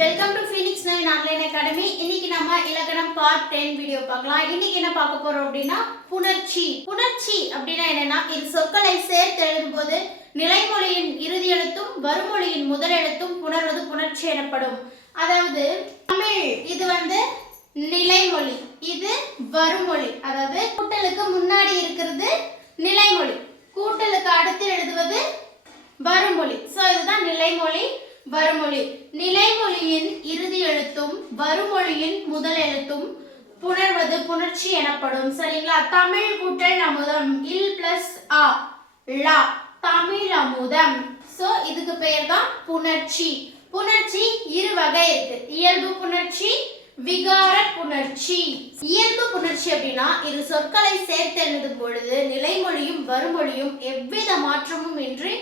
Welcome to Phoenix nine online academy இன்னைக்கு நம்ம இலக்கணம் பார்ட் டென் வீடியோ பார்க்கலாம். இன்னைக்கு என்ன பார்க்க போறோம் அப்படின்னா புணர்ச்சி. புணர்ச்சி அப்படின்னா என்னன்னா இது சொற்களை சேர்த்து எழுதும்போது நிலைமொழியின் இறுதி எழுத்தும் வருமொழியின் முதல் எழுத்தும் புணர்வது புணர்ச்சி எனப்படும். அதாவது தமிழ் இது வந்து நிலைமொழி. இது வருமொழி அதாவது கூட்டலுக்கு முன்னாடி இருக்கிறது நிலைமொழி. கூட்டலுக்கு அடுத்து எழுதுவது வருமொழி ஸோ இதுதான் நிலைமொழி வருமொழி நிலைமொழியின் இறுதி எழுத்தும் வருமொழியின் முதல் எழுத்தும் புணர்வது புணர்ச்சி எனப்படும். சரிங்களா? தமிழ் கூட்டல் அமுதம் இல் பிளஸ் ஆ லா தமிழ் அமுதம். ஸோ இதுக்கு பெயர் தான் புணர்ச்சி. புணர்ச்சி இரு வகை இருக்கு. இயல்பு புணர்ச்சி விகார புணர்ச்சி. இயல்பு புணர்ச்சி அப்படின்னா இரு சொற்களை சேர்த்து எழுதும் பொழுது நிலைமொழியும் வருமொழியும் எவ்வித மாற்றமும் இன்றி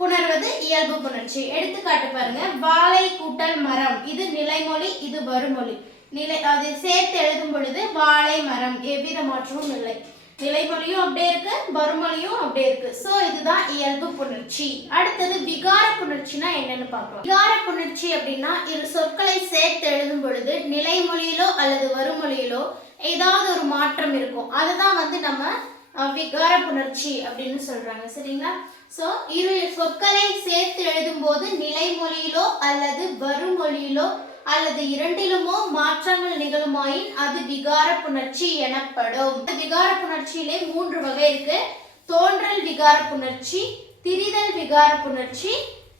புணர்வது இயல்பு புணர்ச்சி. எடுத்துக்காட்டு பாருங்க. வாழை கூட்டல் மரம். இது நிலைமொழி இது வருமொழி. நிலை அது சேர்த்து எழுதும் பொழுது வாழை மரம். எவ்வித மாற்றமும் இல்லை. நிலைமொழியும் அப்படியே இருக்கு வருமொழியும் அப்படியே இருக்கு. சோ இதுதான் இயல்பு புணர்ச்சி. அடுத்தது விகார புணர்ச்சினா என்னன்னு பார்க்கலாம் விகார புணர்ச்சி அப்படின்னா இரு சொற்களை சேர்த்து எழுதும் பொழுது நிலைமொழியிலோ அல்லது வருமொழியிலோ ஏதாவது ஒரு மாற்றம் இருக்கும். அதுதான் வந்து நம்ம விகார புணர்ச்சி அப்படின்னு சொல்றாங்க சரிங்களா? ஸோ இரு சொற்களை சேர்த்து எழுதும்போது நிலைமொழியிலோ அல்லது வருமொழியிலோ அல்லது இரண்டிலுமோ மாற்றங்கள் நிகழுமாயின் அது விகார புணர்ச்சி எனப்படும். இந்த விகார புணர்ச்சியிலே மூன்று வகை இருக்கு. தோன்றல் விகார புணர்ச்சி திரிதல் விகார புணர்ச்சி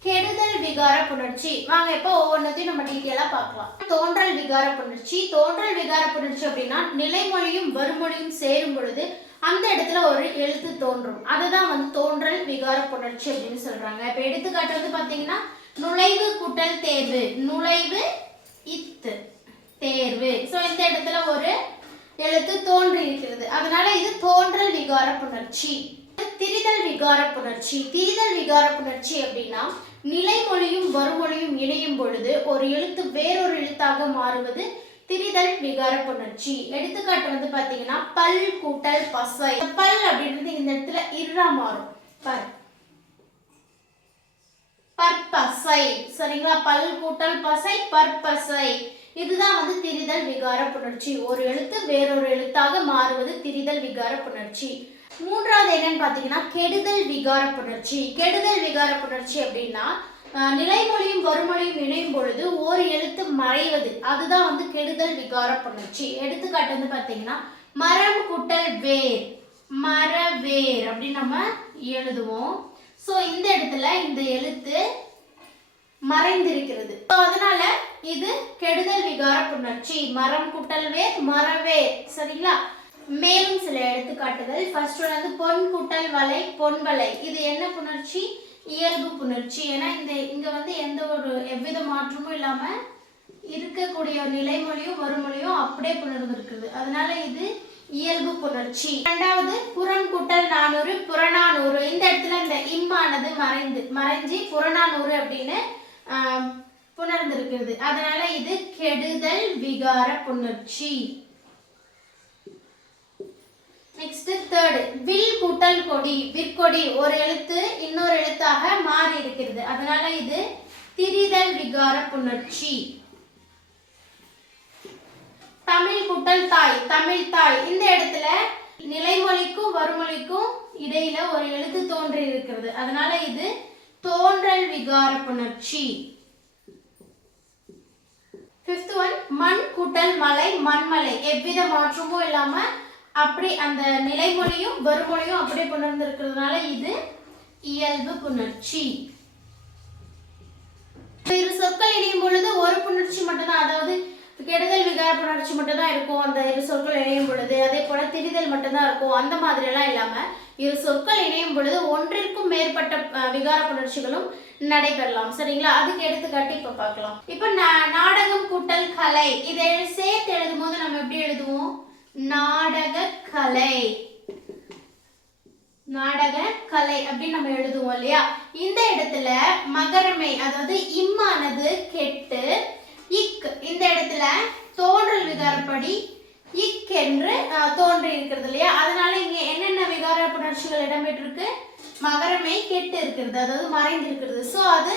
கெடுதல் விகார புணர்ச்சி. வாங்க இப்போ ஒவ்வொன்றத்தையும் நம்ம டீட்டெயிலாக பார்க்கலாம். தோன்றல் விகார புணர்ச்சி. தோன்றல் விகார புணர்ச்சி அப்படின்னா நிலைமொழியும் வறுமொழியும் சேரும் பொழுது அந்த இடத்துல ஒரு எழுத்து தோன்றும். அதுதான் வந்து தோன்றல் விகார புணர்ச்சி அப்படின்னு சொல்றாங்க. இப்போ எடுத்துக்காட்டு வந்து பார்த்தீங்கன்னா நுழைவு குட்டல் தேர்வு. நுழைவு இத்து. தேர்வு. ஸோ இந்த இடத்துல ஒரு எழுத்து தோன்றி இருக்கிறது. அதனால இது தோன்றல் விகார புணர்ச்சி. திரிதல் விகார புணர்ச்சி. திரிதல் விகார புணர்ச்சி அப்படின்னா நிலைமொழியும் வருமொழியும் இணையும் பொழுது ஒரு எழுத்து வேறொரு எழுத்தாக மாறுவது திரிதல் விகார புணர்ச்சி. எடுத்துக்காட்டு வந்து பாத்தீங்கன்னா பல் கூட்டல் பசை. பல் அப்படின்றது இந்த இடத்துல இருறா மாறும். பர். பற்பசை. சரிங்களா? பல் கூட்டல் பசை பற்பசை. இதுதான் வந்து திரிதல் விகார புணர்ச்சி. ஒரு எழுத்து வேறொரு எழுத்தாக மாறுவது திரிதல் விகார புணர்ச்சி. மூன்றாவது என்னன்னு பார்த்தீங்கன்னா கெடுதல் விகார புணர்ச்சி. கெடுதல் விகார புணர்ச்சி அப்படின்னா நிலைமொழியும் வருமொழியும் இணையும் பொழுது ஓர் எழுத்து மறைவது. அதுதான் வந்து கெடுதல் விகார புணர்ச்சி. எடுத்துக்காட்டு வந்து பார்த்தீங்கன்னா மரம் குட்டல் வேர். மரவேர் அப்படின்னு நம்ம எழுதுவோம். ஸோ இந்த இடத்துல இந்த எழுத்து மறைந்திருக்கிறது. ஸோ அதனால இது கெடுதல் விகார புணர்ச்சி. மரம் குட்டல் வேர் மரவேர் சரிங்களா? மேலும் சில எடுத்துக்காட்டுகள். ஃபர்ஸ்ட் ஒன் வந்து பொன் குட்டல் வலை பொன் வலை. இது என்ன புணர்ச்சி? இயல்பு புணர்ச்சி. ஏன்னா இந்த இங்க வந்து எந்த ஒரு எவ்வித மாற்றமும் இல்லாம இருக்கக்கூடிய நிலைமொழியும் வருமொழியும் அப்படியே புணர்ந்திருக்குது. அதனால இது இயல்பு புணர்ச்சி. இரண்டாவது புறம் கூட்டல் நானூறு புறநானூறு. இந்த இடத்துல இந்த இம்மானது மறைந்து மறைஞ்சி புறநானூறு அப்படின்னு புணர்ந்திருக்கிறது அதனால இது கெடுதல் விகார புணர்ச்சி. நெக்ஸ்ட் தேர்டு வில் கூட்டல் கொடி விற்கொடி ஒரு எழுத்து இன்னொரு எழுத்தாக மாறி இருக்கிறது. அதனால இது திரிதல் விகார புணர்ச்சி. தமிழ் குட்டல் தாய் தமிழ் தாய். இந்த இடத்துல நிலைமொழிக்கும் வருமொழிக்கும் இடையில ஒரு எழுத்து தோன்றி இருக்கிறது. அதனால இது தோன்றல் விகார புணர்ச்சி. ஃபிஃப்த் ஒன் மண் கூட்டல் மலை மண்மலை. எவ்வித மாற்றமும் இல்லாம அப்படி அந்த நிலைமொழியும் வருமொழியும் அப்படியே புணர்ந்திருக்கிறதுனால இது இயல்பு புணர்ச்சி. இரு சொற்கள் இணையும் பொழுது ஒரு புணர்ச்சி மட்டும்தான் அதாவது கெடுதல் விகார புணர்ச்சி மட்டும்தான் இருக்கும் அந்த இரு சொற்கள் இணையும் பொழுது. அதே போல திரிதல் மட்டும்தான் இருக்கும் அந்த மாதிரி எல்லாம் இல்லாம இரு சொற்கள் இணையும் பொழுது ஒன்றிற்கும் மேற்பட்ட விகார புணர்ச்சிகளும் நடைபெறலாம். சரிங்களா? அதுக்கு எடுத்துக்காட்டு இப்ப பார்க்கலாம். இப்ப நா- நாடகம் கூட்டல் கலை இதை சேர்த்து எழுதும் போது நம்ம எப்படி எழுதுவோம்? நாடக கலை நாடக கலை அப்படின்னு நம்ம எழுதுவோம் இல்லையா? இந்த இடத்துல மகரமை அதாவது இம்மானது கெட்டு இக். இந்த இடத்துல தோன்றல் விகாரப்படி இக் என்று தோன்றி இருக்கிறது இல்லையா? அதனால இங்க என்னென்ன விகார புணர்ச்சிகள் இடம்பெற்றிருக்கு? மகரமை கெட்டு இருக்கிறது அதாவது மறைந்து இருக்கிறது ஸோ அது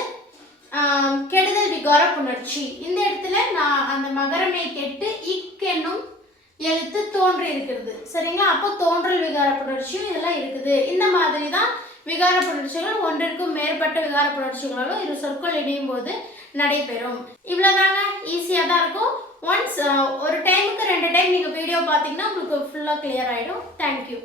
கெடுதல் விகார புணர்ச்சி. இந்த இடத்துல நான் அந்த மகரமை கெட்டு இக் எழுத்து தோன்றி இருக்கிறது. சரிங்களா? அப்போ தோன்றல் விகார புணர்ச்சியும் இதெல்லாம் இருக்குது. இந்த மாதிரி தான் விகார புணர்ச்சிகள் ஒன்றிற்கும் மேற்பட்ட விகார புணர்ச்சிகளும் இரு சொற்கள் இணையும் போது நடைபெறும். இவ்வளோதாங்க ஈஸியாக தான் இருக்கும். ஒன்ஸ் ஒரு டைமுக்கு ரெண்டு டைம் நீங்கள் வீடியோ பார்த்தீங்கன்னா உங்களுக்கு ஃபுல்லாக கிளியர் ஆகிடும் தேங்க்யூ